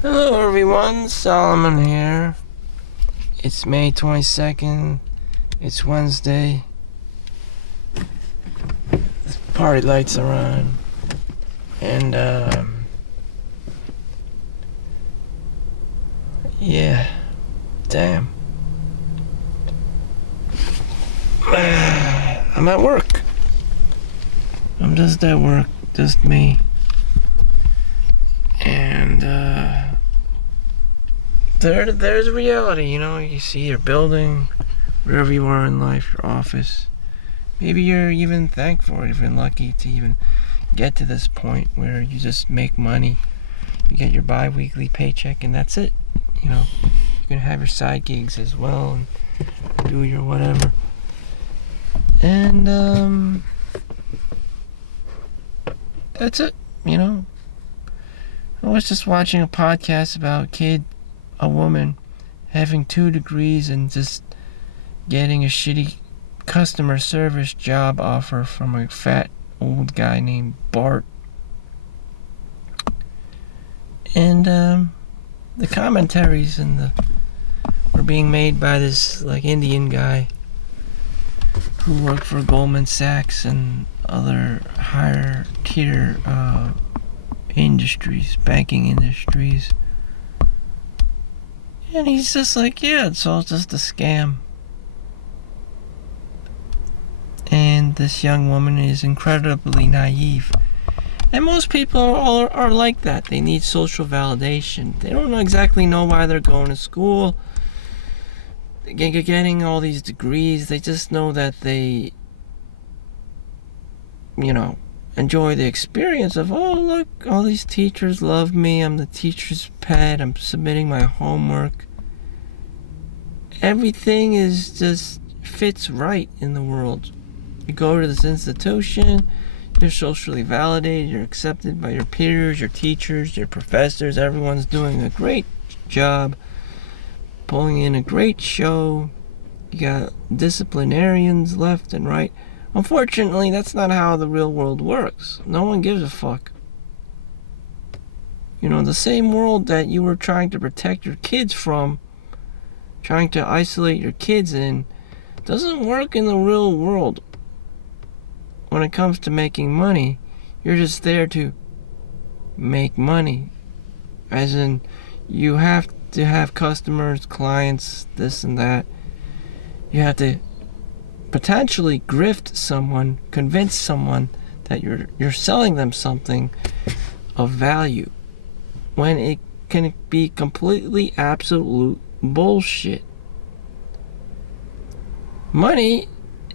Hello everyone, Solomon here. It's May 22nd. It's Wednesday. The party lights are on. And, yeah. Damn. I'm at work. I'm just at work. Just me. And, there's reality, you see your building, wherever you are in life, your office. Maybe you're even thankful or even lucky to even get to this point where you just make money. You get your bi-weekly paycheck and that's it. You can have your side gigs as well and do your whatever. And that's it. I was just watching a podcast about a woman having 2 degrees and just getting a shitty customer service job offer from a fat old guy named Bart. And the commentaries were being made by this Indian guy who worked for Goldman Sachs and other higher tier industries, banking industries. And he's just yeah, it's all just a scam. And this young woman is incredibly naive. And most people are like that. They need social validation. They don't exactly know why they're going to school, getting all these degrees. They just know that they, enjoy the experience of, oh, look, all these teachers love me. I'm the teacher's pet. I'm submitting my homework. Everything just fits right in the world. You go to this institution, you're socially validated, you're accepted by your peers, your teachers, your professors. Everyone's doing a great job, pulling in a great show. You got disciplinarians left and right. Unfortunately, that's not how the real world works. No one gives a fuck. The same world that you were trying to protect your kids from, trying to isolate your kids in, doesn't work in the real world. When it comes to making money, you're just there to make money. As in, you have to have customers, clients, this and that. You have to potentially grift someone, convince someone that you're selling them something of value, when it can be completely absolute bullshit. Money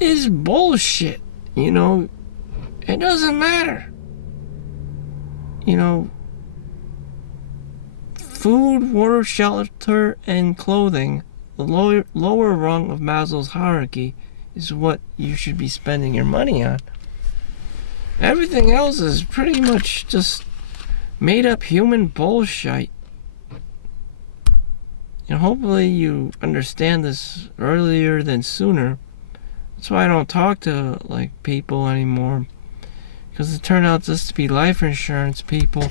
is bullshit. It doesn't matter. Food, water, shelter, and clothing, the lower rung of Maslow's hierarchy, is what you should be spending your money on. Everything else is pretty much just made up human bullshit. Hopefully you understand this earlier than sooner. That's why I don't talk to people anymore, because it turned out just to be life insurance people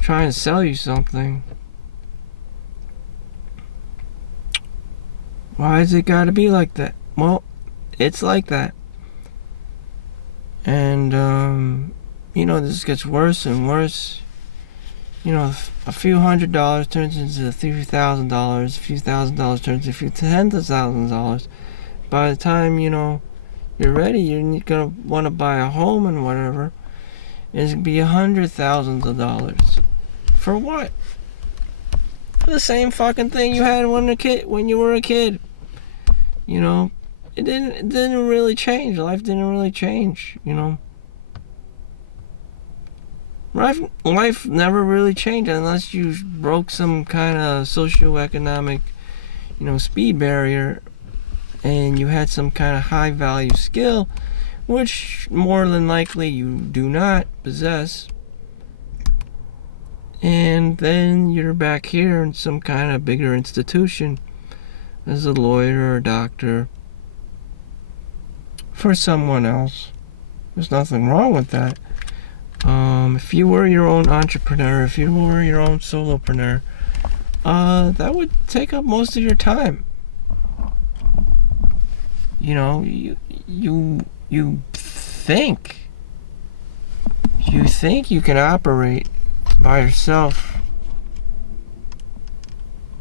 trying to sell you something. Why has it got to be like that? Well, it's like that. And this gets worse and worse. A few $100s turns into a few $1,000s. A few $1,000s turns into a few $10,000s. By the time, you're ready, you're gonna want to buy a home and whatever. It's gonna be $100,000. For what? For the same fucking thing you had when you were a kid. It didn't really change. Life didn't really change, Life never really changed unless you broke some kind of socioeconomic, speed barrier, and you had some kind of high value skill, which more than likely you do not possess. And then you're back here in some kind of bigger institution as a lawyer or a doctor for someone else. There's nothing wrong with that. If you were your own entrepreneur, if you were your own solopreneur, that would take up most of your time. You know, you think you can operate by yourself,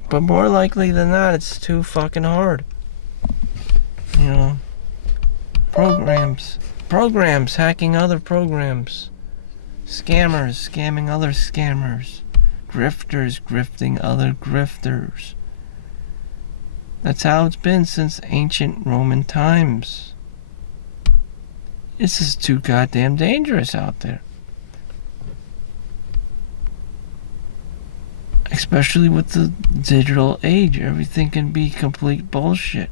but more likely than not, it's too fucking hard. You know, programs hacking other programs, scammers scamming other scammers, grifters grifting other grifters. That's how it's been since ancient Roman times. This is too goddamn dangerous out there. Especially with the digital age, everything can be complete bullshit.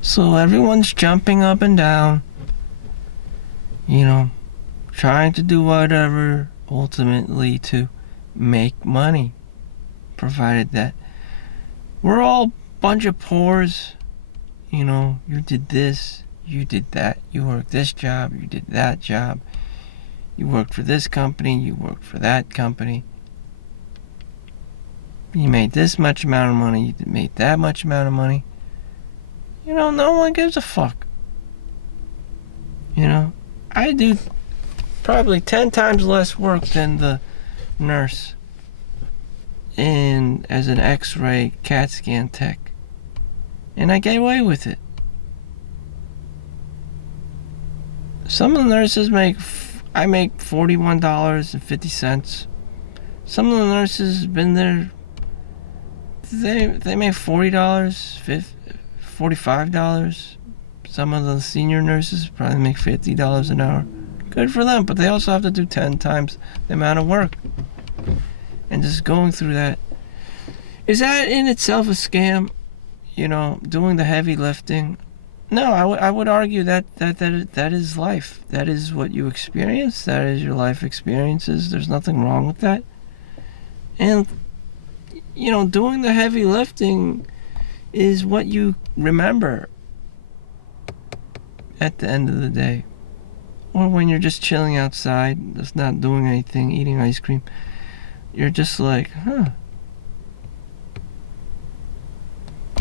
So everyone's jumping up and down, you know, trying to do whatever ultimately to make money, provided that we're all a bunch of pores. You know, you did this, you did that, you worked this job, you did that job, you worked for this company, you worked for that company, you made this much amount of money, you made that much amount of money. You know, no one gives a fuck. You know, I do probably 10 times less work than the nurse as an X-ray CAT scan tech. And I get away with it. Some of the nurses I make $41.50. Some of the nurses have been there, they make $40, $45. Some of the senior nurses probably make $50 an hour. Good for them, but they also have to do 10 times the amount of work. And just going through that, is that in itself a scam? You know, doing the heavy lifting? No, I would argue that is life. That is what you experience. That is your life experiences. There's nothing wrong with that. And, you know, doing the heavy lifting is what you remember at the end of the day. Or when you're just chilling outside, just not doing anything, eating ice cream, you're just like, huh.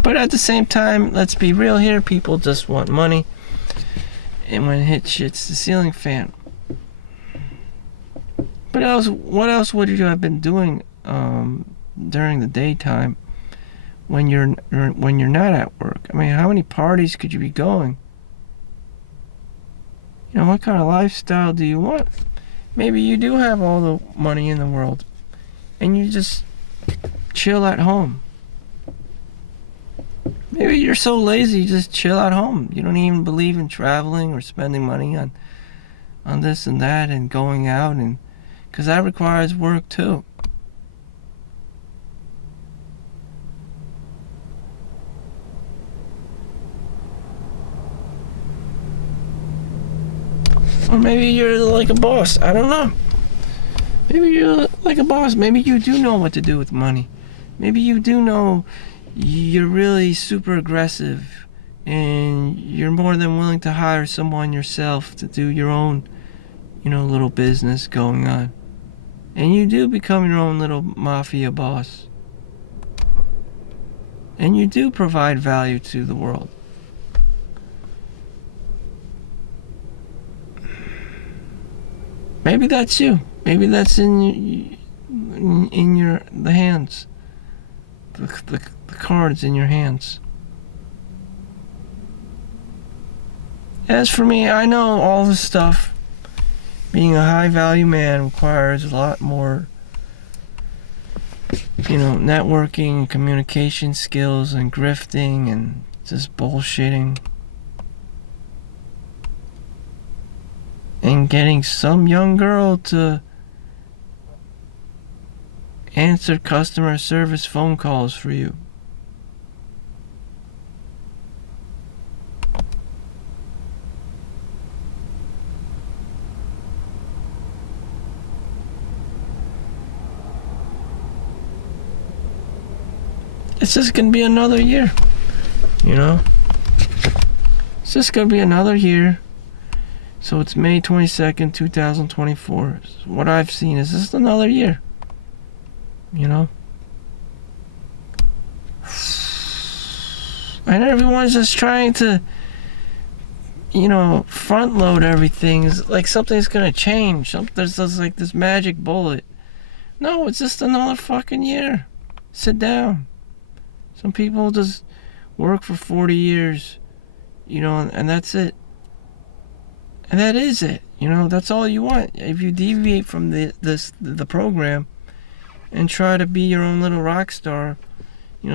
But at the same time, let's be real here, people just want money. And when shit's the ceiling fan. But what else would you have been doing during the daytime when you're not at work? I mean, how many parties could you be going? You know, what kind of lifestyle do you want? Maybe you do have all the money in the world and you just chill at home. Maybe you're so lazy, you just chill at home. You don't even believe in traveling or spending money on this and that and going out, and because that requires work too. Or maybe you're like a boss. I don't know. Maybe you're like a boss. Maybe you do know what to do with money. Maybe you do know you're really super aggressive and you're more than willing to hire someone yourself to do your own, you know, little business going on. And you do become your own little mafia boss. And you do provide value to the world. Maybe that's you. Maybe that's in the hands. The cards in your hands. As for me, I know all this stuff. Being a high value man requires a lot more, you know, networking, communication skills, and grifting, and just bullshitting. And getting some young girl to answer customer service phone calls for you. It's just gonna be another year, you know? It's just gonna be another year So it's May 22nd, 2024. What I've seen is just another year. You know? And everyone's just trying to, front load everything. It's like something's gonna change. There's just like this magic bullet. No, it's just another fucking year. Sit down. Some people just work for 40 years, and that's it. And that is it. That's all you want. If you deviate from the program and try to be your own little rock star,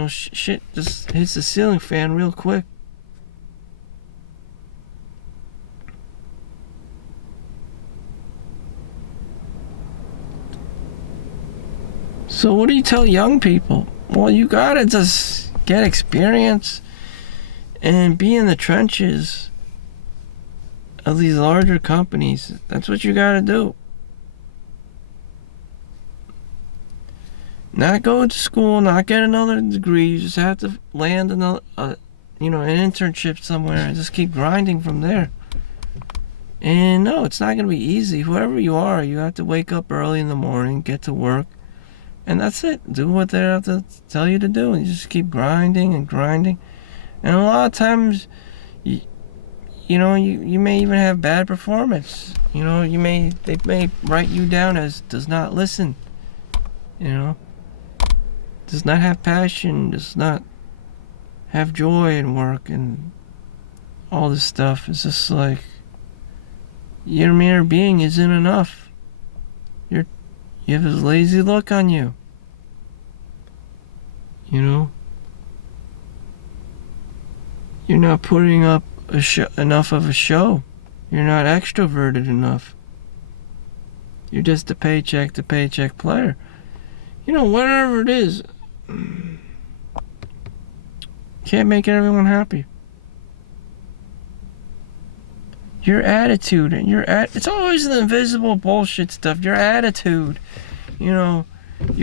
shit just hits the ceiling fan real quick. So what do you tell young people? Well, you gotta just get experience and be in the trenches of these larger companies. That's what you gotta do. Not go to school, not get another degree. You just have to land another, an internship somewhere and just keep grinding from there. And no, it's not gonna be easy. Whoever you are, you have to wake up early in the morning, get to work, and that's it. Do what they have to tell you to do, and you just keep grinding and grinding. And a lot of times, you may even have bad performance. They may write you down as does not listen. Does not have passion, does not have joy in work, and all this stuff. It's just like your mere being isn't enough. You have this lazy look on you. You're not putting up enough of a show. You're not extroverted enough. You're just a paycheck to paycheck player. Whatever it is, can't make everyone happy. Your attitude and it's always the invisible bullshit stuff. Your attitude, you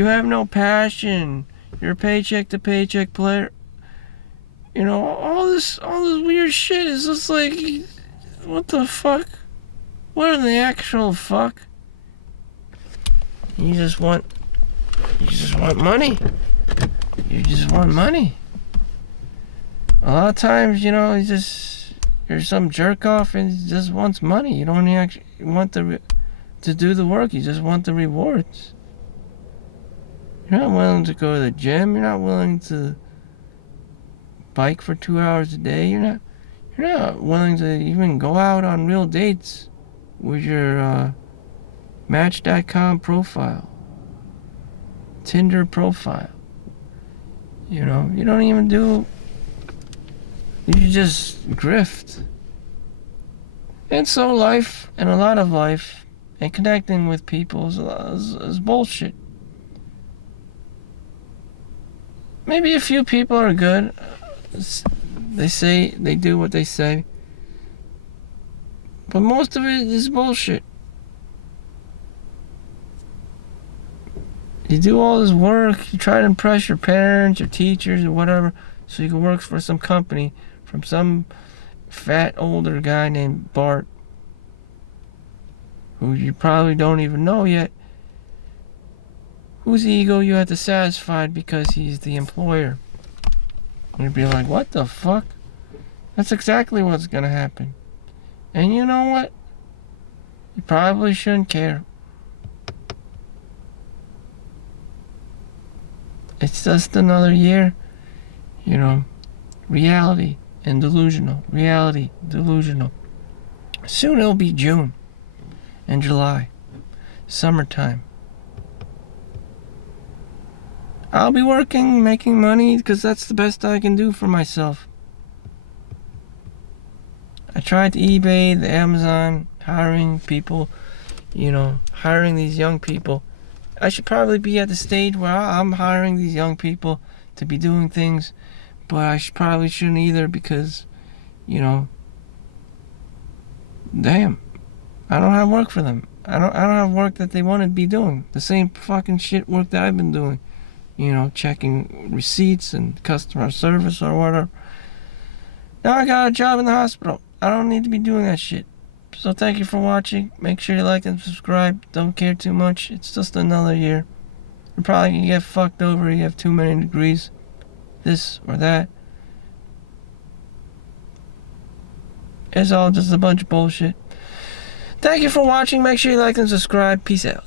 have no passion. You're a paycheck to paycheck player. All this weird shit is just like, what the fuck? What in the actual fuck? You just want money. You just want money. A lot of times, you're some jerk off and he just wants money. You don't actually want to do the work. You just want the rewards. You're not willing to go to the gym. You're not willing to bike for 2 hours a day. You're not willing to even go out on real dates with your Match.com profile, Tinder profile. You don't even do. You just grift. And so life, and a lot of life, and connecting with people is bullshit. Maybe a few people are good. They do what they say. But most of it is bullshit. You do all this work, you try to impress your parents, your teachers, or whatever, so you can work for some company from some fat older guy named Bart, who you probably don't even know yet, whose ego you have to satisfy because he's the employer. And you'd be like, what the fuck? That's exactly what's gonna happen. And you know what? You probably shouldn't care. It's just another year, reality and delusional. Reality, delusional. Soon it'll be June and July, summertime. I'll be working, making money, because that's the best I can do for myself. I tried eBay, the Amazon, hiring people, hiring these young people. I should probably be at the stage where I'm hiring these young people to be doing things, but I probably shouldn't either because, damn, I don't have work for them. I don't have work that they want to be doing. The same fucking shit work that I've been doing. Checking receipts and customer service or whatever. Now I got a job in the hospital. I don't need to be doing that shit. So thank you for watching. Make sure you like and subscribe. Don't care too much. It's just another year. You're probably gonna get fucked over. You have too many degrees. This or that. It's all just a bunch of bullshit. Thank you for watching. Make sure you like and subscribe. Peace out.